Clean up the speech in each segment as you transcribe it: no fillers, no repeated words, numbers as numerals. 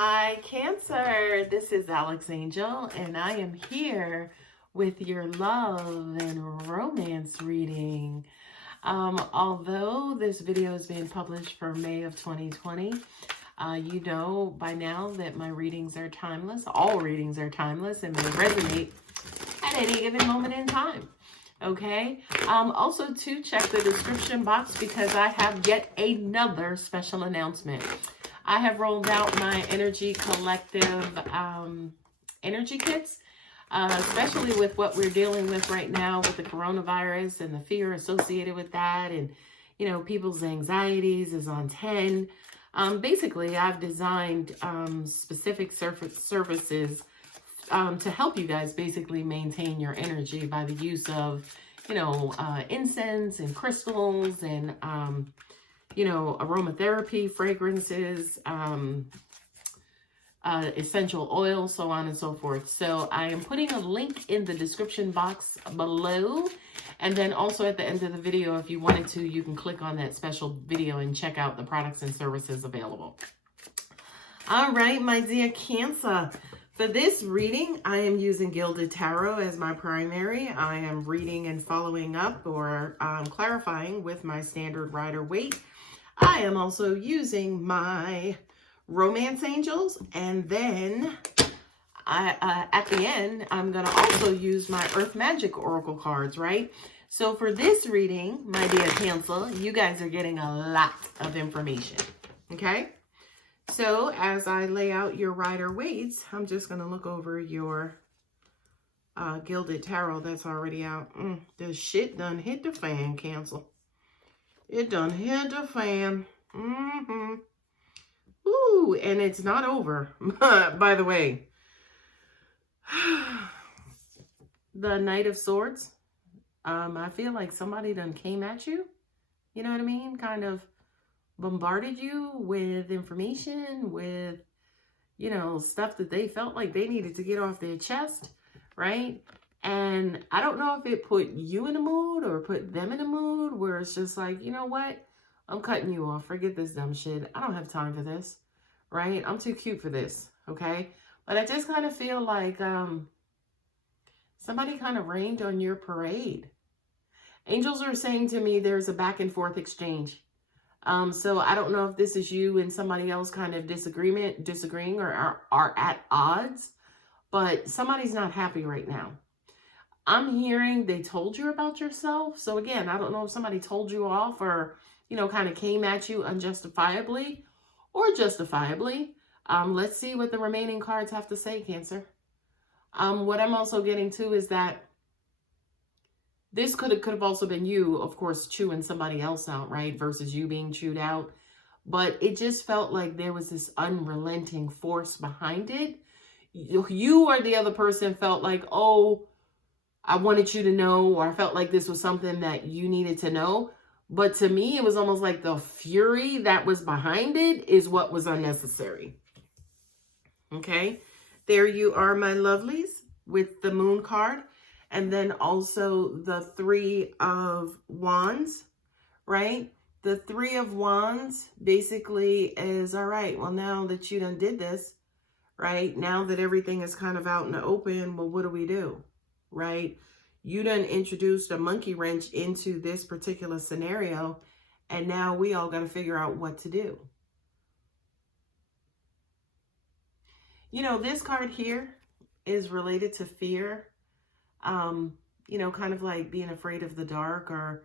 Hi, Cancer. This is Alex Angel, and I am here with your love and romance reading. Although this video is being published for May of 2020, you know by now that my readings are timeless. All readings are timeless and may resonate at any given moment in time. Okay. Also, to check the description box because I have yet another special announcement. I have rolled out my energy collective energy kits, especially with what we're dealing with right now with the coronavirus and the fear associated with that. And, you know, people's anxieties is on 10. Basically, I've designed specific services to help you guys basically maintain your energy by the use of, you know, incense and crystals and, you know, aromatherapy, fragrances, essential oils, so on and so forth. So I am putting a link in the description box below. And then also at the end of the video, if you wanted to, you can click on that special video and check out the products and services available. All right, my dear Cancer. For this reading, I am using Gilded Tarot as my primary. I am reading and following up or clarifying with my standard Rider-Waite. I am also using my Romance Angels, and then at the end, I'm going to also use my Earth Magic Oracle cards, right? So for this reading, my dear Cancer, you guys are getting a lot of information, okay? So as I lay out your Rider-Waites, I'm just going to look over your Gilded Tarot that's already out. The shit done hit the fan, Cancer. It done hit the fan. Ooh, and it's not over, by the way. The Knight of Swords. I feel like somebody done came at you. You know what I mean? Kind of bombarded you with information, with, you know, stuff that they felt like they needed to get off their chest, right? And I don't know if it put you in a mood or put them in a mood where it's just like, you know what? I'm cutting you off. Forget this dumb shit. I don't have time for this, right? I'm too cute for this, okay? But I just kind of feel like somebody kind of rained on your parade. Angels are saying to me there's a back and forth exchange. So I don't know if this is you and somebody else kind of disagreeing or are at odds, but somebody's not happy right now. I'm hearing they told you about yourself. So again, I don't know if somebody told you off or, you know, kind of came at you unjustifiably or justifiably. Let's see what the remaining cards have to say, Cancer. What I'm also getting to is that this could have also been you, of course, chewing somebody else out, right? Versus you being chewed out. But it just felt like there was this unrelenting force behind it. You or the other person felt like, oh, I wanted you to know, or I felt like this was something that you needed to know. But to me, it was almost like the fury that was behind it is what was unnecessary. Okay, there you are, my lovelies, with the Moon card. And then also the Three of Wands, right? The Three of Wands basically is, all right, well, now that you done did this, right? Now that everything is kind of out in the open, well, what do we do, right? You done introduced a monkey wrench into this particular scenario, and now we all got to figure out what to do. You know, this card here is related to fear. You know, kind of like being afraid of the dark, or,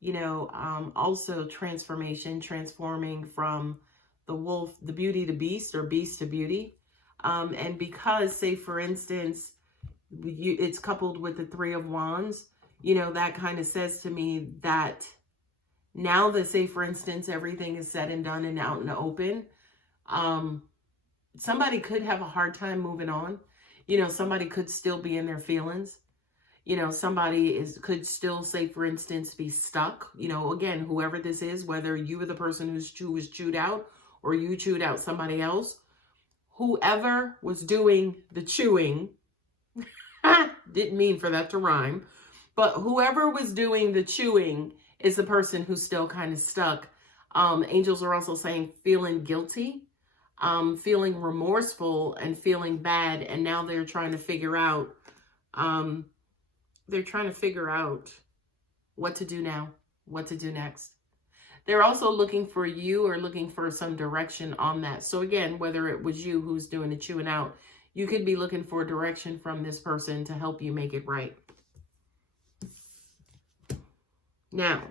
you know, also transformation, transforming from the wolf, the beauty to beast, or beast to beauty. And because, say, for instance, it's coupled with the Three of Wands, you know, that kind of says to me that now that, say, for instance, everything is said and done and out in the open, somebody could have a hard time moving on. You know, somebody could still be in their feelings. You know, somebody could still, say, for instance, be stuck. You know, again, whoever this is, whether you were the person who was chewed out or you chewed out somebody else, whoever was doing the chewing, didn't mean for that to rhyme, but whoever was doing the chewing is the person who's still kind of stuck. Angels are also saying feeling guilty. feeling remorseful and feeling bad. And now they're trying to figure out, um, what to do now, what to do next. They're also looking for you or looking for some direction on that. So again, whether it was you who's doing the chewing out, you could be looking for direction from this person to help you make it right. Now,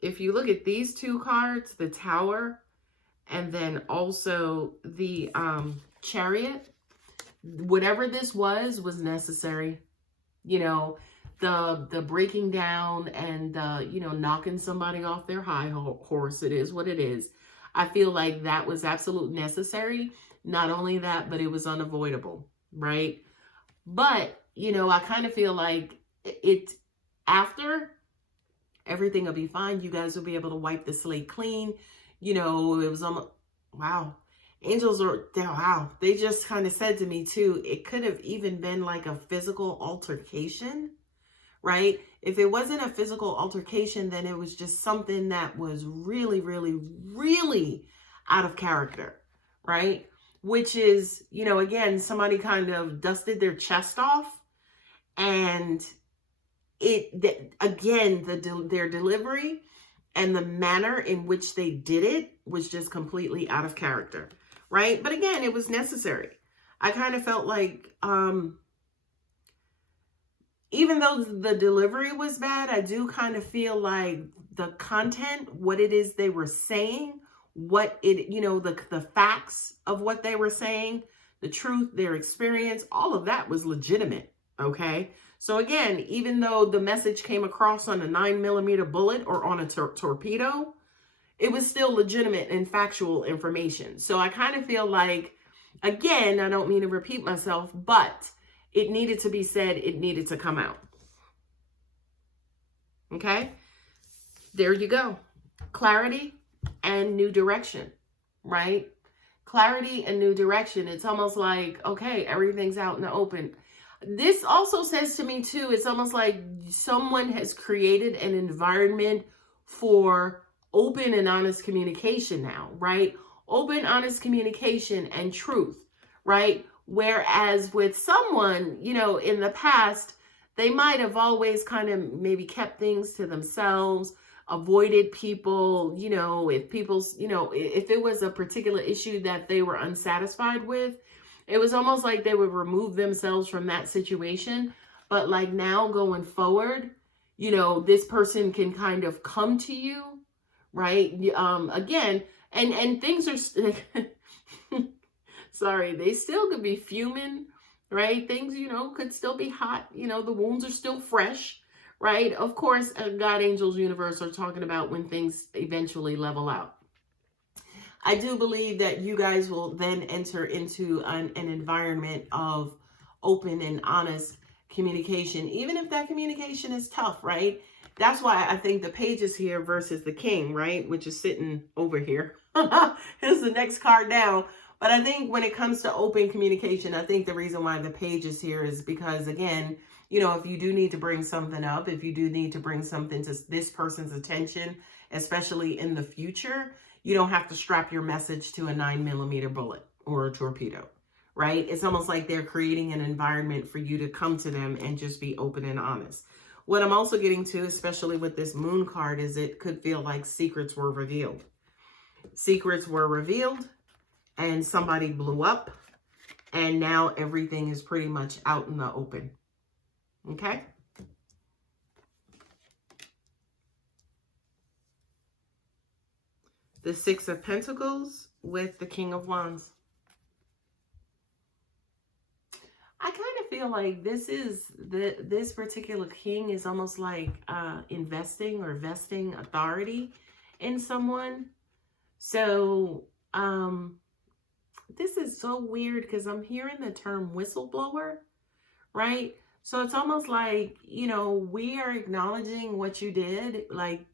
if you look at these two cards, the Tower and then also the Chariot, whatever this was necessary. You know, the breaking down and knocking somebody off their high horse. It is what it is. I feel like that was absolutely necessary. Not only that, but it was unavoidable, right? But I kind of feel like it after everything will be fine. You guys will be able to wipe the slate clean. It was almost, wow. Angels are, wow. They just kind of said to me too, it could have even been like a physical altercation, right? If it wasn't a physical altercation, then it was just something that was really, really, really out of character, right? Which is, again, somebody kind of dusted their chest off, and their delivery and the manner in which they did it was just completely out of character, right? But again, it was necessary. I kind of felt like, even though the delivery was bad, I do kind of feel like the content, what it is they were saying, the facts of what they were saying, the truth, their experience, all of that was legitimate, okay? So again, even though the message came across on a 9mm bullet or on a torpedo, it was still legitimate and factual information. So I kind of feel like, again, I don't mean to repeat myself, but it needed to be said. It needed to come out. Okay? There you go. Clarity and new direction, right? Clarity and new direction. It's almost like, okay, everything's out in the open. This also says to me too, it's almost like someone has created an environment for open and honest communication now, right? Open, honest communication and truth, right? Whereas with someone, in the past, they might have always kind of maybe kept things to themselves, avoided people, if it was a particular issue that they were unsatisfied with, it was almost like they would remove themselves from that situation. But like now going forward, this person can kind of come to you, right? Again, and things are, sorry, they still could be fuming, right? Things, could still be hot. The wounds are still fresh, right? Of course, God, angels, universe are talking about when things eventually level out. I do believe that you guys will then enter into an environment of open and honest communication, even if that communication is tough, right? That's why I think the Page is here versus the King, right? Which is sitting over here. Here's the next card down. But I think when it comes to open communication, I think the reason why the Page is here is because, again, if you do need to bring something up, if you do need to bring something to this person's attention, especially in the future, you don't have to strap your message to a 9mm bullet or a torpedo, right? It's almost like they're creating an environment for you to come to them and just be open and honest. What I'm also getting to, especially with this Moon card, is it could feel like secrets were revealed. Secrets were revealed and somebody blew up, and now everything is pretty much out in the open. Okay? The Six of Pentacles with the King of Wands. I kind of feel like this particular king is almost like investing or vesting authority in someone. So this is so weird because I'm hearing the term whistleblower, right? So it's almost like, we are acknowledging what you did, like,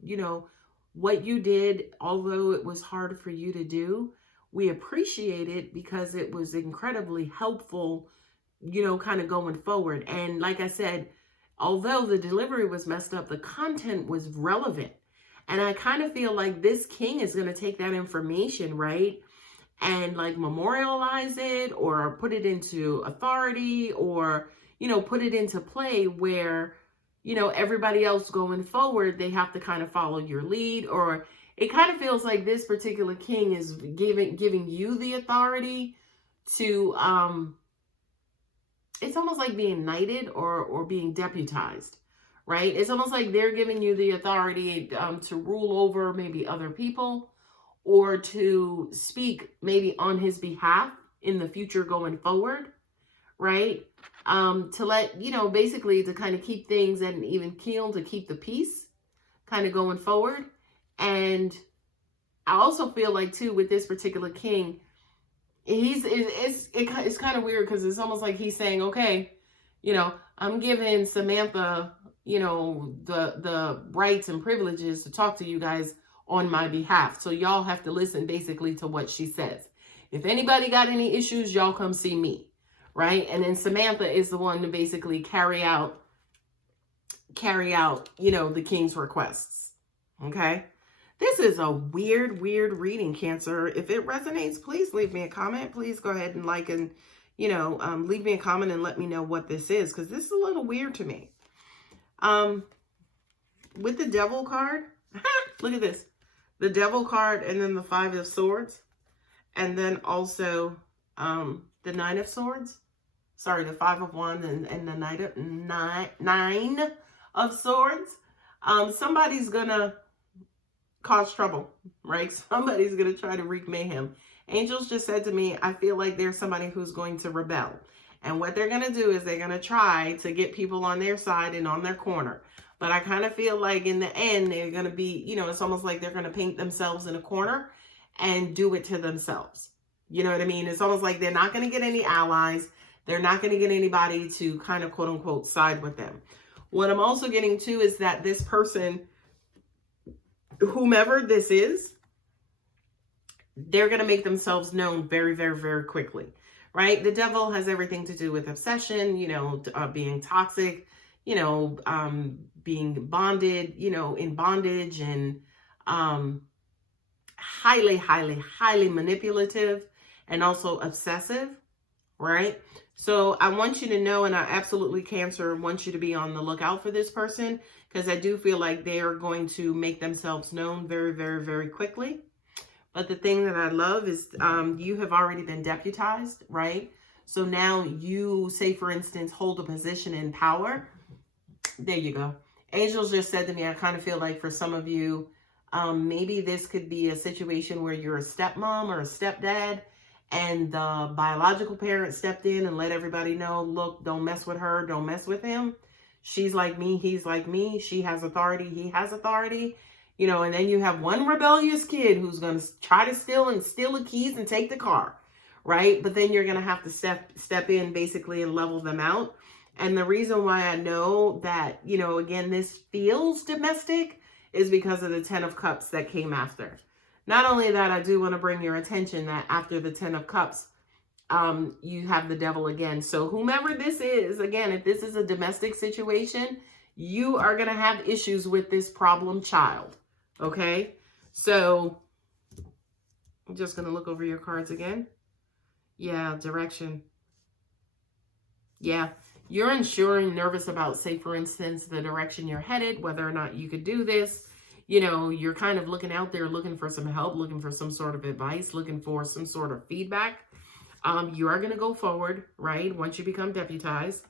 what you did, although it was hard for you to do, we appreciate it because it was incredibly helpful, kind of going forward. And like I said, although the delivery was messed up, the content was relevant. And I kind of feel like this king is going to take that information, right? and like memorialize it or put it into authority or, put it into play where, everybody else going forward, they have to kind of follow your lead. Or it kind of feels like this particular king is giving you the authority to, it's almost like being knighted or being deputized, right? It's almost like they're giving you the authority to rule over maybe other people or to speak maybe on his behalf in the future going forward, right? To let, basically to kind of keep things at an even keel, to keep the peace kind of going forward. And I also feel like too, with this particular king, it's kind of weird because it's almost like he's saying, okay, I'm giving Samantha, the rights and privileges to talk to you guys on my behalf. So y'all have to listen basically to what she says. If anybody got any issues, y'all come see me, right? And then Samantha is the one to basically carry out, the king's requests. Okay. This is a weird reading, Cancer. If it resonates, please leave me a comment. Please go ahead and like and, leave me a comment and let me know what this is, because this is a little weird to me. With the Devil card, look at this. The Devil card and then the Five of Swords. And then also the Nine of Swords. Sorry, the Five of Wands and the Nine of Swords. Somebody's going to cause trouble, right? Somebody's going to try to wreak mayhem. Angels just said to me, I feel like there's somebody who's going to rebel. And what they're going to do is they're going to try to get people on their side and on their corner. But I kind of feel like in the end, they're going to be, it's almost like they're going to paint themselves in a corner and do it to themselves. You know what I mean? It's almost like they're not going to get any allies. They're not going to get anybody to kind of quote unquote side with them. What I'm also getting to is that this person, whomever this is, they're going to make themselves known very, very, very quickly, right? The Devil has everything to do with obsession, being toxic, being bonded, in bondage, and highly, highly, highly manipulative and also obsessive, right? So I want you to know, and I absolutely, Cancer, want you to be on the lookout for this person, because I do feel like they are going to make themselves known very, very, very quickly. But the thing that I love is you have already been deputized, right? So now you, say, for instance, hold a position in power. There you go. Angels just said to me, I kind of feel like for some of you, maybe this could be a situation where you're a stepmom or a stepdad, and the biological parent stepped in and let everybody know, look, don't mess with her, don't mess with him. She's like me, he's like me. She has authority, he has authority. And then you have one rebellious kid who's going to try to steal the keys and take the car, right? But then you're going to have to step in basically and level them out. And the reason why I know that, again, this feels domestic is because of the 10 of Cups that came after. Not only that, I do want to bring your attention that after the 10 of Cups, you have the Devil again. So whomever this is, again, if this is a domestic situation, you are going to have issues with this problem child. Okay, so I'm just going to look over your cards again. Yeah, direction. Yeah, you're unsure and nervous about, say, for instance, the direction you're headed, whether or not you could do this. You're kind of looking out there, looking for some help, looking for some sort of advice, looking for some sort of feedback. You are going to go forward, right? Once you become deputized,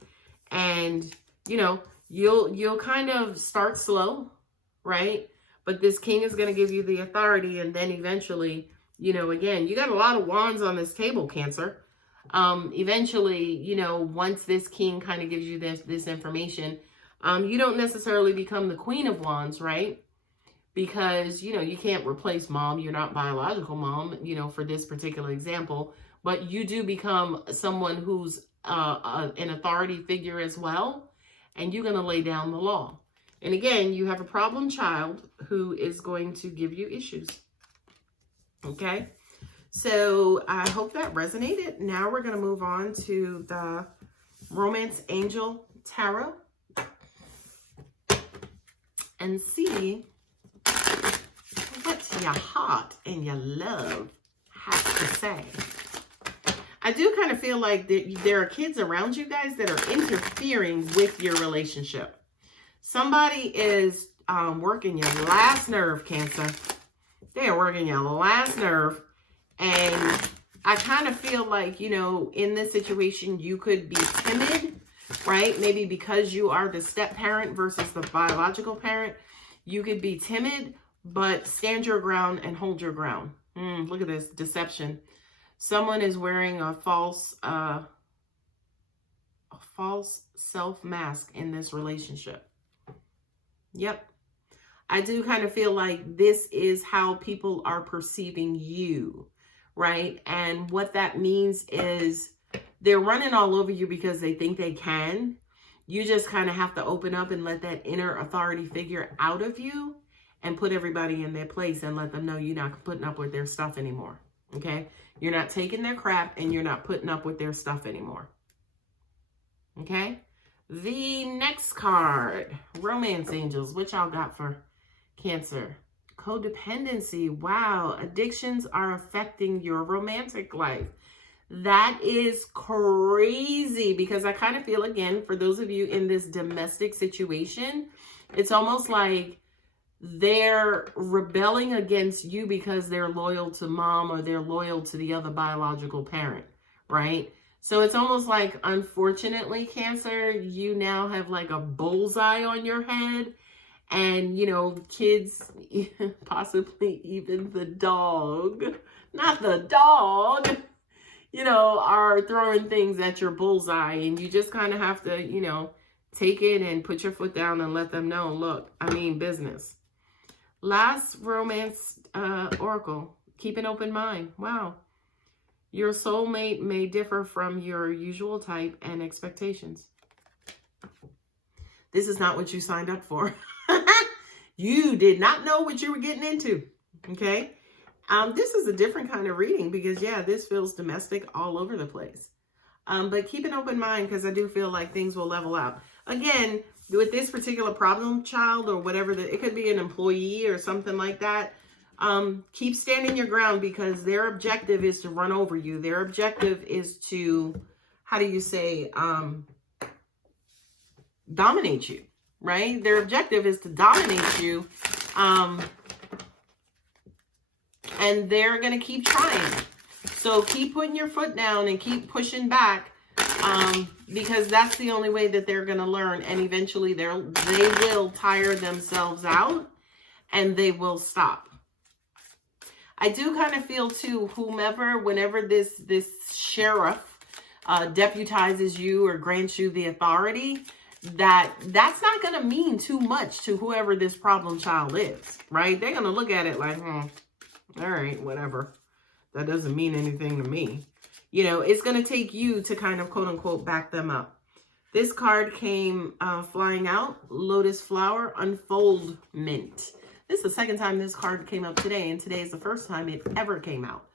and, you'll kind of start slow, right? But this king is going to give you the authority. And then eventually, again, you got a lot of wands on this table, Cancer. Eventually, once this king kind of gives you this information, you don't necessarily become the Queen of Wands, right? Because, you can't replace mom. You're not biological mom, for this particular example. But you do become someone who's an authority figure as well. And you're going to lay down the law. And again, you have a problem child who is going to give you issues. Okay. So I hope that resonated. Now we're going to move on to the Romance Angel Tarot and see what your heart and your love have to say. I do kind of feel like there are kids around you guys that are interfering with your relationship. Somebody is working your last nerve, Cancer. They are working your last nerve. And I kind of feel like, you know, in this situation, you could be timid, right? Maybe because you are the step parent versus the biological parent, you could be timid, but stand your ground and hold your ground. Look at this deception. Someone is wearing a false self mask in this relationship. Yep. I do kind of feel like this is how people are perceiving you, right? And what that means is they're running all over you because they think they can. You just kind of have to open up and let that inner authority figure out of you and put everybody in their place and let them know you're not putting up with their stuff anymore. Okay? You're not taking their crap and you're not putting up with their stuff anymore. Okay? The next card, Romance Angels. What y'all got for Cancer? Codependency. Wow. Addictions are affecting your romantic life. That is crazy, because I kind of feel, again, for those of you in this domestic situation, it's almost like they're rebelling against you because they're loyal to mom or they're loyal to the other biological parent, right? So it's almost like, unfortunately, Cancer, you now have like a bullseye on your head. And, you know, kids, possibly even the dog, not the dog, you know, are throwing things at your bullseye. And you just kind of have to, you know, take it and put your foot down and let them know, look, I mean business. Last romance oracle, keep an open mind. Wow. Your soulmate may differ from your usual type and expectations. This is not what you signed up for. You did not know what you were getting into. Okay. This is a different kind of reading because, yeah, this feels domestic all over the place. But keep an open mind, because I do feel like things will level out. Again, with this particular problem child or whatever, it could be an employee or something like that. Keep standing your ground, because their objective is to run over you. Their objective is to, how do you say, dominate you, right? Their objective is to dominate you. And they're going to keep trying. So keep putting your foot down and keep pushing back, because that's the only way that they're going to learn. And eventually they will tire themselves out and they will stop. I do kind of feel too, whenever this sheriff deputizes you or grants you the authority, that's not going to mean too much to whoever this problem child is, right? They're going to look at it like, all right, whatever. That doesn't mean anything to me. You know, it's going to take you to kind of, quote unquote, back them up. This card came flying out, Lotus Flower, Unfoldment. This is the second time this card came up today, and today is the first time it ever came out.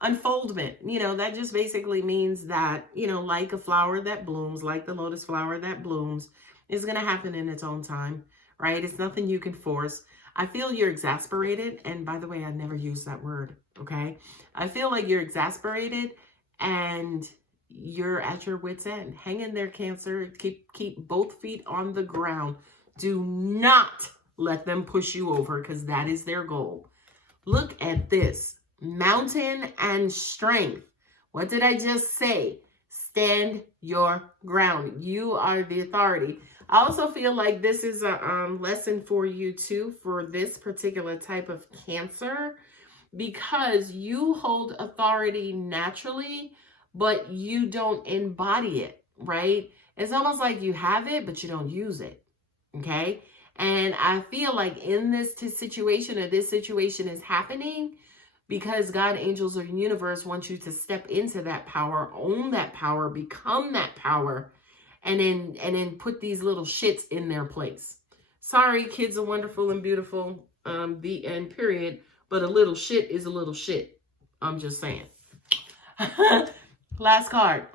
Unfoldment, you know, that just basically means that, you know, like a flower that blooms, like the lotus flower that blooms, is going to happen in its own time, right? It's nothing you can force. I feel you're exasperated. And by the way, I never use that word, okay? I feel like you're exasperated and you're at your wit's end. Hang in there, Cancer. Keep both feet on the ground. Do not let them push you over, because that is their goal. Look at this. Mountain and strength. What did I just say? Stand your ground. You are the authority. I also feel like this is a lesson for you too, for this particular type of Cancer, because you hold authority naturally, but you don't embody it, right? It's almost like you have it, but you don't use it, okay? And I feel like in this situation, or this situation is happening because God, angels, or universe wants you to step into that power, own that power, become that power, and then put these little shits in their place. Sorry, kids are wonderful and beautiful, the end, period. But a little shit is a little shit. I'm just saying. Last card.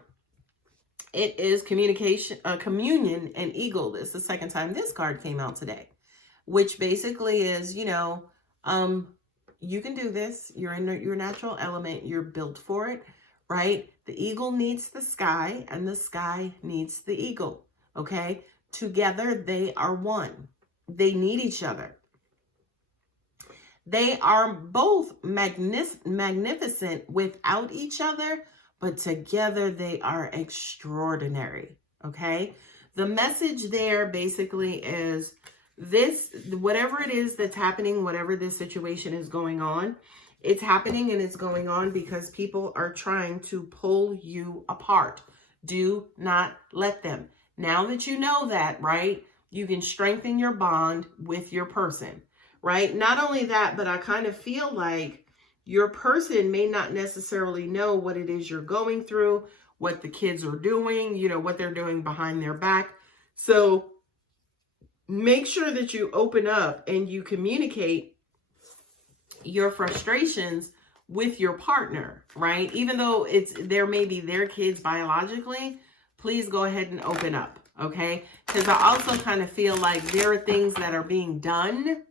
It is communication, communion, and eagle. This is the second time this card came out today, which basically is, you know, you can do this. You're in your natural element. You're built for it, right? The eagle needs the sky and the sky needs the eagle, okay? Together, they are one. They need each other. They are both magnificent without each other, but together they are extraordinary, okay? The message there basically is this, whatever it is that's happening, whatever this situation is going on, it's happening and it's going on because people are trying to pull you apart. Do not let them. Now that you know that, right, you can strengthen your bond with your person. Right? Not only that, but I kind of feel like your person may not necessarily know what it is you're going through, what the kids are doing, you know, what they're doing behind their back. So make sure that you open up and you communicate your frustrations with your partner, right? Even though there may be their kids biologically, please go ahead and open up, okay? Because I also kind of feel like there are things that are being done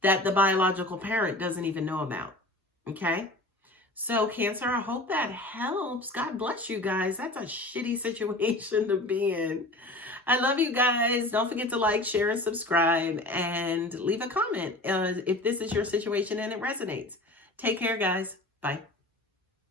that the biological parent doesn't even know about, okay? So Cancer, I hope that helps. God bless you guys. That's a shitty situation to be in. I love you guys. Don't forget to like, share, and subscribe, and leave a comment if this is your situation and it resonates. Take care, guys. Bye.